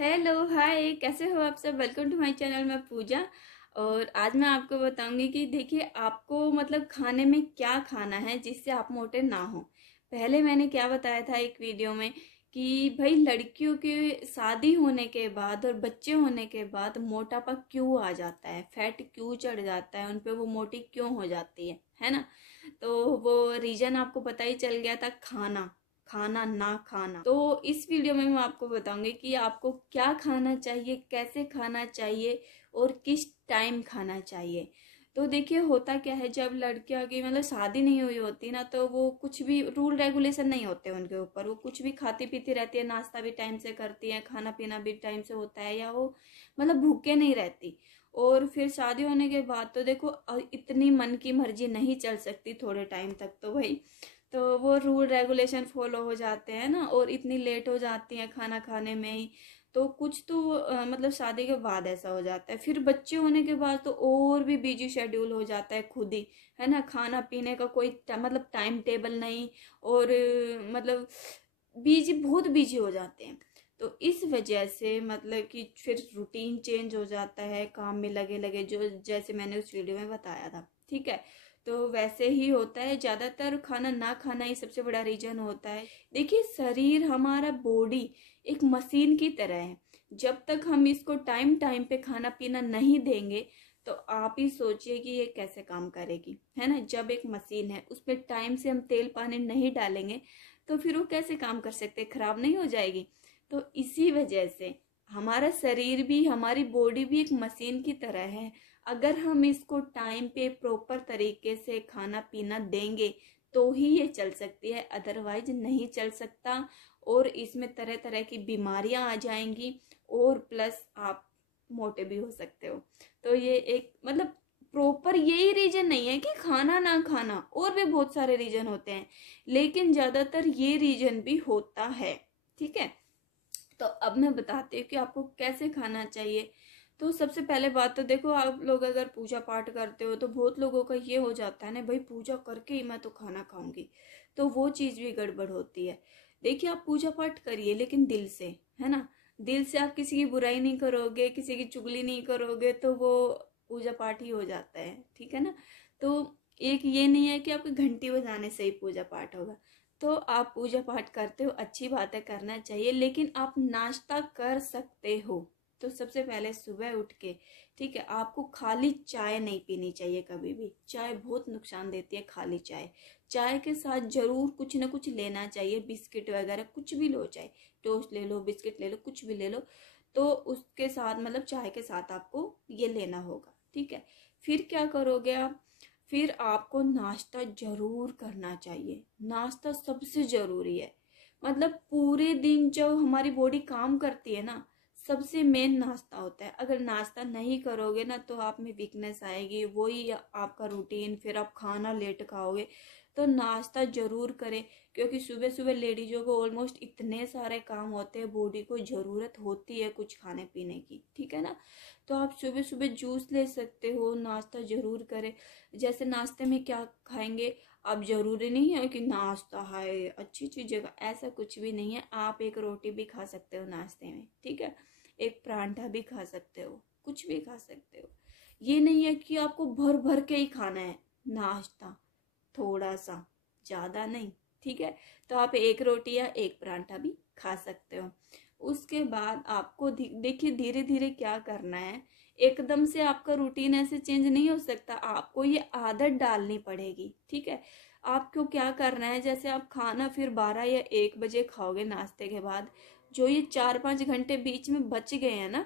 Hello hi, कैसे हो आप सब। Welcome to my channel. मैं पूजा। और आज मैं आपको बताऊंगी कि देखिए आपको मतलब खाने में क्या खाना है जिससे आप मोटे ना हो। पहले मैंने क्या बताया था एक वीडियो में कि भाई लड़कियों की शादी होने के बाद और बच्चे होने के बाद मोटापा क्यों आ जाता है, फैट क्यों चढ़ जाता है, उन पे वो मोटी क्यों हो जाती है ना। तो वो रीजन आपको पता ही चल गया था, खाना खाना ना खाना। तो इस वीडियो में मैं आपको बताऊंगी कि आपको क्या खाना चाहिए, कैसे खाना चाहिए और किस टाइम खाना चाहिए। तो देखिए होता क्या है, जब लड़कियों की मतलब शादी नहीं हुई होती ना, तो वो कुछ भी रूल रेगुलेशन नहीं होते उनके ऊपर। वो कुछ भी खाती पीती रहती है, नाश्ता भी टाइम से करती है, खाना पीना भी टाइम से होता है, या वो मतलब भूखे नहीं रहती। और फिर शादी होने के बाद तो देखो इतनी मन की मर्जी नहीं चल सकती थोड़े टाइम तक तो भाई। तो वो रूल रेगुलेशन फॉलो हो जाते हैं ना, और इतनी लेट हो जाती हैं खाना खाने में ही। तो कुछ तो मतलब शादी के बाद ऐसा हो जाता है। फिर बच्चे होने के बाद तो और भी बिजी शेड्यूल हो जाता है खुद ही, है ना। खाना पीने का कोई मतलब टाइम टेबल नहीं। और मतलब बिजी, बहुत बिजी हो जाते हैं। तो इस वजह से मतलब कि फिर रूटीन चेंज हो जाता है, काम में लगे लगे, जो जैसे मैंने उस वीडियो में बताया था, ठीक है। तो वैसे ही होता है, ज्यादातर खाना ना खाना ही सबसे बड़ा रीजन होता है। देखिए शरीर हमारा, बॉडी एक मशीन की तरह है। जब तक हम इसको टाइम टाइम पे खाना पीना नहीं देंगे, तो आप ही सोचिए कि ये कैसे काम करेगी, है ना। जब एक मशीन है उसमें टाइम से हम तेल पानी नहीं डालेंगे, तो फिर वो कैसे काम कर सकते, खराब नहीं हो जाएगी। तो इसी वजह से हमारा शरीर भी, हमारी बॉडी भी एक मशीन की तरह है। अगर हम इसको टाइम पे प्रॉपर तरीके से खाना पीना देंगे तो ही ये चल सकती है, अदरवाइज नहीं चल सकता। और इसमें तरह तरह की बीमारियां आ जाएंगी, और प्लस आप मोटे भी हो सकते हो। तो ये एक मतलब प्रॉपर यही रीजन नहीं है कि खाना ना खाना, और भी बहुत सारे रीजन होते हैं, लेकिन ज्यादातर ये रीजन भी होता है, ठीक है। तो अब मैं बताती हूँ कि आपको कैसे खाना चाहिए। तो सबसे पहले बात तो देखो, आप लोग अगर पूजा पाठ करते हो तो बहुत लोगों का ये हो जाता है ना, भाई पूजा करके ही मैं तो खाना खाऊंगी। तो वो चीज भी गड़बड़ होती है। देखिए आप पूजा पाठ करिए लेकिन दिल से, है ना। दिल से आप किसी की बुराई नहीं करोगे, किसी की चुगली नहीं करोगे, तो वो पूजा पाठ ही हो जाता है, ठीक है ना। तो एक ये नहीं है कि आपकी घंटी बजाने से ही पूजा पाठ होगा। तो आप पूजा पाठ करते हो, अच्छी बात है, करना चाहिए, लेकिन आप नाश्ता कर सकते हो। तो सबसे पहले सुबह उठ के, ठीक है, आपको खाली चाय नहीं पीनी चाहिए कभी भी। चाय बहुत नुकसान देती है, खाली चाय। चाय के साथ जरूर कुछ ना कुछ लेना चाहिए, बिस्किट वगैरह कुछ भी लो, चाहे टोस्ट ले लो, बिस्किट ले लो, कुछ भी ले लो। तो उसके साथ मतलब चाय के साथ आपको ये लेना होगा, ठीक है। फिर क्या करोगे आप, फिर आपको नाश्ता जरूर करना चाहिए। नाश्ता सबसे जरूरी है। मतलब पूरे दिन जो हमारी बॉडी काम करती है ना, सबसे मेन नाश्ता होता है। अगर नाश्ता नहीं करोगे ना, तो आप में वीकनेस आएगी, वही आपका रूटीन, फिर आप खाना लेट खाओगे। तो नाश्ता जरूर करें, क्योंकि सुबह सुबह लेडीजों को ऑलमोस्ट इतने सारे काम होते हैं, बॉडी को जरूरत होती है कुछ खाने पीने की, ठीक है ना। तो आप सुबह सुबह जूस ले सकते हो, नाश्ता जरूर करें। जैसे नाश्ते में क्या खाएंगे, अब जरूरी नहीं है कि नाश्ता है अच्छी चीजें का, ऐसा कुछ भी नहीं है। आप एक रोटी भी खा सकते हो नाश्ते में, ठीक है। एक परांठा भी खा सकते हो, कुछ भी खा सकते हो। ये नहीं है कि आपको भर भर के ही खाना है नाश्ता, थोड़ा सा, ज्यादा नहीं, ठीक है। तो आप एक रोटी या एक परांठा भी खा सकते हो। उसके बाद आपको देखिए धीरे धीरे क्या करना है। एकदम से आपका रूटीन ऐसे चेंज नहीं हो सकता, आपको ये आदत डालनी पड़ेगी, ठीक है। आपको क्या करना है, जैसे आप खाना फिर 12 या 1 बजे खाओगे नाश्ते के बाद, जो ये 4-5 घंटे बीच में बच गए हैं ना,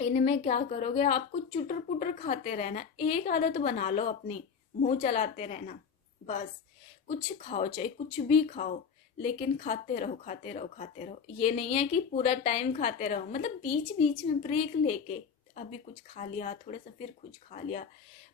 इनमें क्या करोगे, आपको चुटर पुटर खाते रहना। एक आदत बना लो अपनी, मुंह चलाते रहना, बस। कुछ खाओ, चाहे कुछ भी खाओ, लेकिन खाते रहो खाते रहो खाते रहो। ये नहीं है कि पूरा टाइम खाते रहो, मतलब बीच बीच में ब्रेक लेके अभी कुछ खा लिया, थोड़ा सा फिर कुछ खा लिया,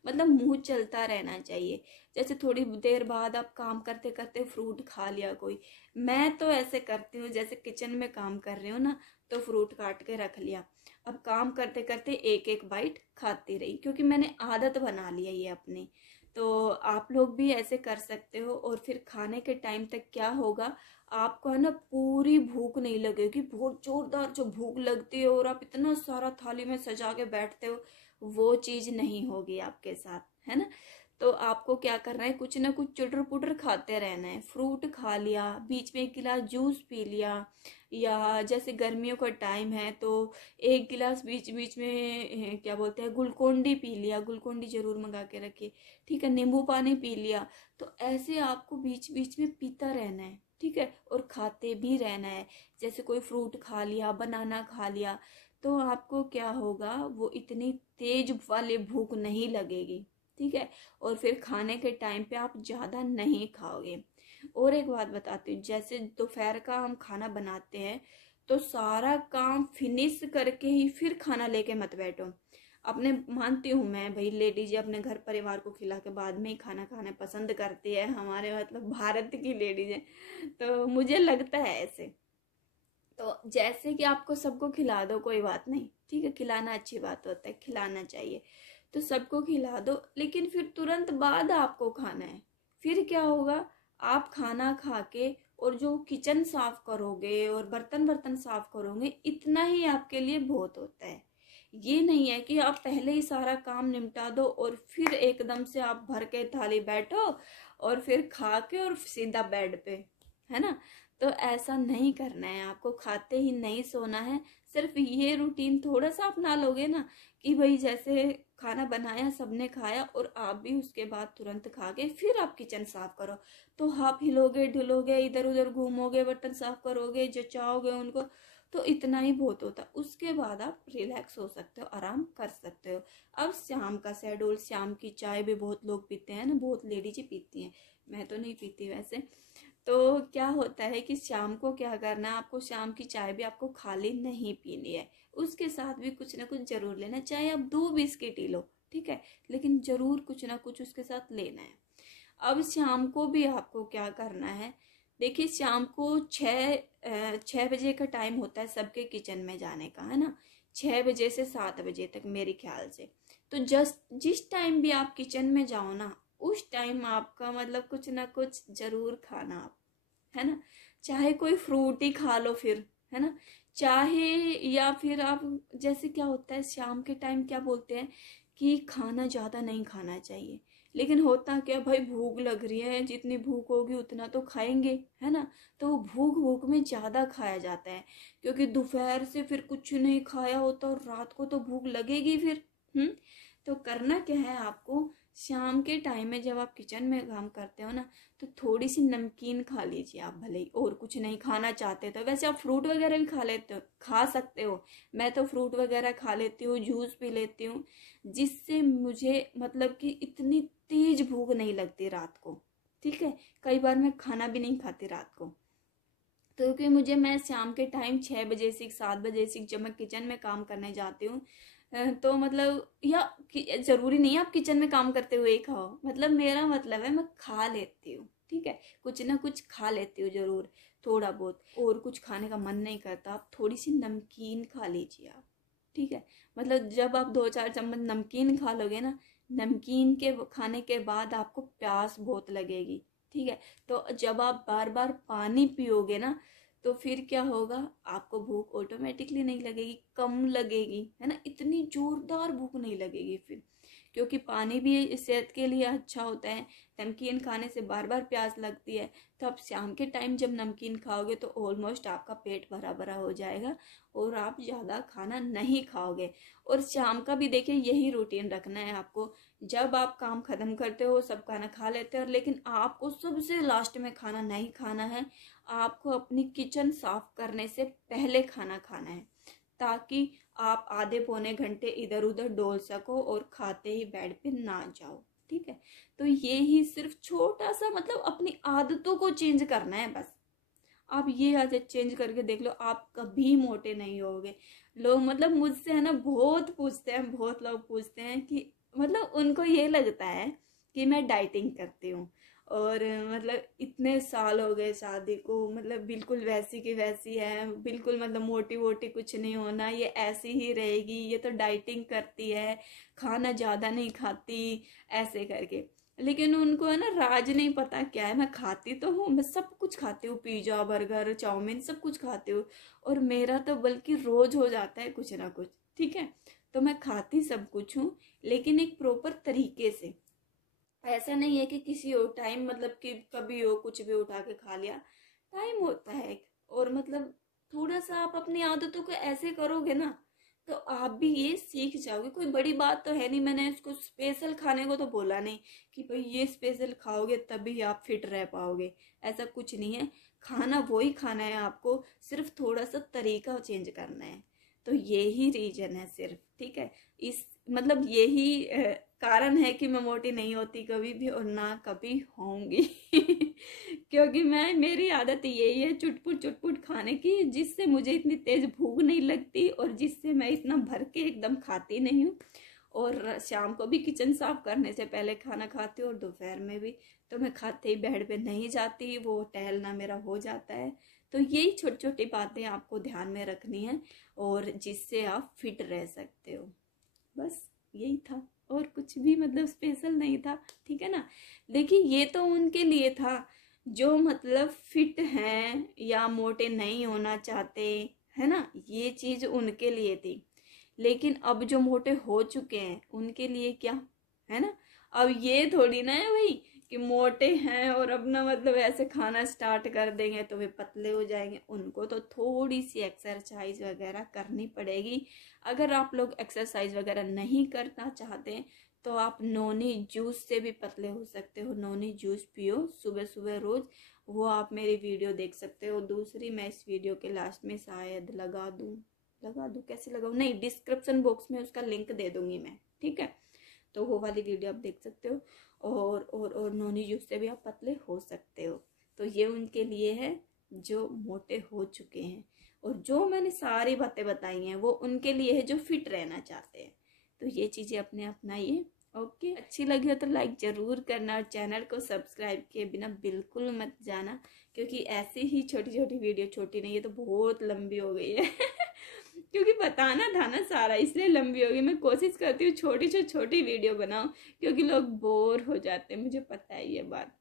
मतलब मुंह चलता रहना चाहिए। जैसे थोड़ी देर बाद आप काम करते करते फ्रूट खा लिया कोई। मैं तो ऐसे करती हूँ, जैसे किचन में काम कर रही हूँ ना, तो फ्रूट काट के रख लिया, अब काम करते करते एक एक बाइट खाती रही, क्योंकि मैंने आदत बना ली है ये अपनी। तो आप लोग भी ऐसे कर सकते हो। और फिर खाने के टाइम तक क्या होगा, आपको है ना पूरी भूख नहीं लगेगी, बहुत जोरदार जो भूख लगती है और आप इतना सारा थाली में सजा के बैठते हो, वो चीज नहीं होगी आपके साथ, है ना। तो आपको क्या करना है, कुछ ना कुछ चुटर पुटर खाते रहना है। फ्रूट खा लिया, बीच में एक गिलास जूस पी लिया, या जैसे गर्मियों का टाइम है तो एक गिलास बीच बीच में क्या बोलते हैं, ग्लूकोन डी पी लिया, ग्लूकोन डी जरूर मंगा के रखिए, ठीक है। नींबू पानी पी लिया। तो ऐसे आपको बीच बीच में पीता रहना है, ठीक है, और खाते भी रहना है। जैसे कोई फ्रूट खा लिया, बनाना खा लिया, तो आपको क्या होगा, वो इतनी तेज वाली भूख नहीं लगेगी, ठीक है। और फिर खाने के टाइम पे आप ज्यादा नहीं खाओगे। और एक बात बताती हूँ, जैसे दोपहर का हम खाना बनाते हैं तो सारा काम फिनिश करके ही फिर खाना लेके मत बैठो। अपने मानती हूँ मैं, भाई लेडीज अपने घर परिवार को खिला के बाद में ही खाना खाना पसंद करती है, हमारे मतलब भारत की लेडीज है, तो मुझे लगता है ऐसे। तो जैसे कि आपको सबको खिला दो, कोई बात नहीं, ठीक है, खिलाना अच्छी बात होता है, खिलाना चाहिए, तो सबको खिला दो, लेकिन फिर तुरंत बाद आपको खाना है। फिर क्या होगा, आप खाना खा के और जो किचन साफ करोगे और बर्तन बर्तन साफ करोगे, इतना ही आपके लिए बहुत होता है। ये नहीं है कि आप पहले ही सारा काम निपटा दो और फिर एकदम से आप भर के थाली बैठो और फिर खा के और सीधा बेड पे, है ना। तो ऐसा नहीं करना है आपको, खाते ही नहीं सोना है। सिर्फ ये रूटीन थोड़ा सा अपना लोगे ना, कि भाई जैसे खाना बनाया, सबने खाया और आप भी उसके बाद तुरंत खा के फिर आप किचन साफ करो, तो आप हिलोगे ढिलोगे, इधर उधर घूमोगे, बर्तन साफ करोगे, जचाओगे उनको, तो इतना ही बहुत होता। उसके बाद आप रिलैक्स हो सकते हो, आराम कर सकते हो। अब शाम का शेड्यूल, शाम की चाय भी बहुत लोग पीते हैं ना, बहुत लेडीज ही पीती हैं, मैं तो नहीं पीती वैसे। तो क्या होता है कि शाम को क्या करना है, आपको शाम की चाय भी आपको खाली नहीं पीनी है, उसके साथ भी कुछ ना कुछ जरूर लेना, चाहे आप 2 बिस्किट ही लो, ठीक है, लेकिन जरूर कुछ ना कुछ उसके साथ लेना है। अब शाम को भी आपको क्या करना है, देखिए शाम को 6 बजे का टाइम होता है सबके किचन में जाने का, है ना, 6 बजे से 7 बजे तक मेरे ख्याल से। तो जस्ट जिस टाइम भी आप किचन में जाओ ना, उस टाइम आपका मतलब कुछ ना कुछ जरूर खाना आप, है ना, चाहे कोई फ्रूट ही खा लो फिर, है ना, चाहे, या फिर आप, जैसे क्या होता है शाम के टाइम क्या बोलते हैं कि खाना ज्यादा नहीं खाना चाहिए, लेकिन होता क्या भाई, भूख लग रही है, जितनी भूख होगी उतना तो खाएंगे, है ना। तो वो भूख भूख में ज्यादा खाया जाता है, क्योंकि दोपहर से फिर कुछ नहीं खाया होता और रात को तो भूख लगेगी फिर। तो करना क्या है आपको, शाम के टाइम में जब आप किचन में काम करते हो ना, तो थोड़ी सी नमकीन खा लीजिए आप, भले ही और कुछ नहीं खाना चाहते तो। वैसे आप फ्रूट वगैरह भी खा लेते हो, खा सकते हो, मैं तो फ्रूट वगैरह खा लेती हूँ, जूस पी लेती हूँ, जिससे मुझे मतलब कि इतनी तेज भूख नहीं लगती रात को, ठीक है। कई बार मैं खाना भी नहीं खाती रात को, तो क्योंकि मैं शाम के टाइम 6 बजे से 7 बजे से जब मैं किचन में काम करने जाती हूँ, तो मतलब, या जरूरी नहीं है आप किचन में काम करते हुए ही खाओ, मतलब मेरा मतलब है मैं खा लेती हूँ, ठीक है, कुछ ना कुछ खा लेती हूँ जरूर, थोड़ा बहुत। और कुछ खाने का मन नहीं करता, आप थोड़ी सी नमकीन खा लीजिए आप, ठीक है। मतलब जब आप 2-4 चम्मच नमकीन खा लोगे ना, नमकीन के खाने के बाद आपको प्यास बहुत लगेगी, ठीक है। तो जब आप बार बार पानी पियोगे ना, तो फिर क्या होगा, आपको भूख ऑटोमेटिकली नहीं लगेगी, कम लगेगी, है ना, इतनी जोरदार भूख नहीं लगेगी फिर, क्योंकि पानी भी सेहत के लिए अच्छा होता है। नमकीन खाने से बार बार प्यास लगती है, तो आप शाम के टाइम जब नमकीन खाओगे तो ऑलमोस्ट आपका पेट भरा भरा हो जाएगा और आप ज़्यादा खाना नहीं खाओगे। और शाम का भी देखिए यही रूटीन रखना है आपको, जब आप काम खत्म करते हो, सब खाना खा लेते हो, लेकिन आपको सबसे लास्ट में खाना नहीं खाना है, आपको अपनी किचन साफ करने से पहले खाना खाना है, ताकि आप आधे पौने घंटे इधर उधर डोल सको और खाते ही बेड पे ना जाओ, ठीक है। तो ये ही सिर्फ छोटा सा मतलब अपनी आदतों को चेंज करना है बस। आप ये आदत चेंज करके देख लो, आप कभी मोटे नहीं होगे। लोग मतलब मुझसे है ना बहुत पूछते हैं, बहुत लोग पूछते हैं कि मतलब उनको ये लगता है कि मैं डाइटिंग करती हूँ, और मतलब इतने साल हो गए शादी को, मतलब बिल्कुल वैसी की वैसी है, बिल्कुल मतलब मोटी वोटी कुछ नहीं होना, ये ऐसी ही रहेगी, ये तो डाइटिंग करती है, खाना ज्यादा नहीं खाती, ऐसे करके। लेकिन उनको है ना राज नहीं पता क्या है। मैं खाती तो हूँ, मैं सब कुछ खाती हूँ, पिज्जा बर्गर चाउमीन सब कुछ खाती हूँ, और मेरा तो बल्कि रोज हो जाता है कुछ ना कुछ। ठीक है, तो मैं खाती सब कुछ हूँ, लेकिन एक प्रॉपर तरीके से। ऐसा नहीं है कि किसी और टाइम मतलब कि कभी हो कुछ भी उठा के खा लिया। टाइम होता है और मतलब थोड़ा सा आप अपनी आदतों को ऐसे करोगे ना, तो आप भी ये सीख जाओगे। कोई बड़ी बात तो है नहीं, मैंने इसको स्पेशल खाने को तो बोला नहीं कि भाई ये स्पेशल खाओगे तभी आप फिट रह पाओगे। ऐसा कुछ नहीं है, खाना वही खाना है आपको, सिर्फ थोड़ा सा तरीका चेंज करना है। तो यही रीजन है सिर्फ, ठीक है। इस मतलब यही कारण है कि मैं मोटी नहीं होती कभी भी, और ना कभी होंगी क्योंकि मैं मेरी आदत यही है चुटपुट चुटपुट खाने की, जिससे मुझे इतनी तेज भूख नहीं लगती और जिससे मैं इतना भर के एकदम खाती नहीं हूँ। और शाम को भी किचन साफ करने से पहले खाना खाती हूँ, और दोपहर में भी। तो मैं खाते ही बेड पे नहीं जाती, वो टहलना मेरा हो जाता है। तो यही छोटी छोटी बातें आपको ध्यान में रखनी है, और जिससे आप फिट रह सकते हो। बस यही था, और कुछ भी मतलब स्पेशल नहीं था, ठीक है ना। देखिए ये तो उनके लिए था जो मतलब फिट हैं या मोटे नहीं होना चाहते, है ना, ये चीज उनके लिए थी। लेकिन अब जो मोटे हो चुके हैं उनके लिए क्या, है ना। अब ये थोड़ी ना है भाई कि मोटे हैं और अपना मतलब ऐसे खाना स्टार्ट कर देंगे तो वे पतले हो जाएंगे। उनको तो थोड़ी सी एक्सरसाइज वगैरह करनी पड़ेगी। अगर आप लोग एक्सरसाइज वगैरह नहीं करना चाहते तो आप नोनी जूस से भी पतले हो सकते हो। नोनी जूस पियो सुबह सुबह रोज, वो आप मेरी वीडियो देख सकते हो। दूसरी मैं इस वीडियो के लास्ट में शायद लगा दूं कैसे लगाऊं, नहीं डिस्क्रिप्शन बॉक्स में उसका लिंक दे दूंगी मैं, ठीक है। तो वो वाली वीडियो आप देख सकते हो। और नोनी जूस से भी आप पतले हो सकते हो। तो ये उनके लिए है जो मोटे हो चुके हैं, और जो मैंने सारी बातें बताई हैं वो उनके लिए है जो फिट रहना चाहते हैं। तो ये चीजें अपने अपनाइए। ओके, अच्छी लगी हो तो लाइक जरूर करना, और चैनल को सब्सक्राइब किए बिना बिल्कुल मत जाना, क्योंकि ऐसी ही छोटी छोटी वीडियो, छोटी नहीं है तो बहुत लंबी हो गई है क्योंकि बताना था ना सारा, इसलिए लंबी हो गई। मैं कोशिश करती हूँ छोटी से छोटी वीडियो बनाऊं, क्योंकि लोग बोर हो जाते हैं, मुझे पता है ये बात।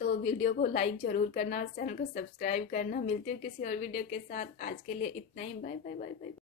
तो वीडियो को लाइक जरूर करना और चैनल को सब्सक्राइब करना। मिलती हूँ किसी और वीडियो के साथ, आज के लिए इतना ही। Bye bye bye bye.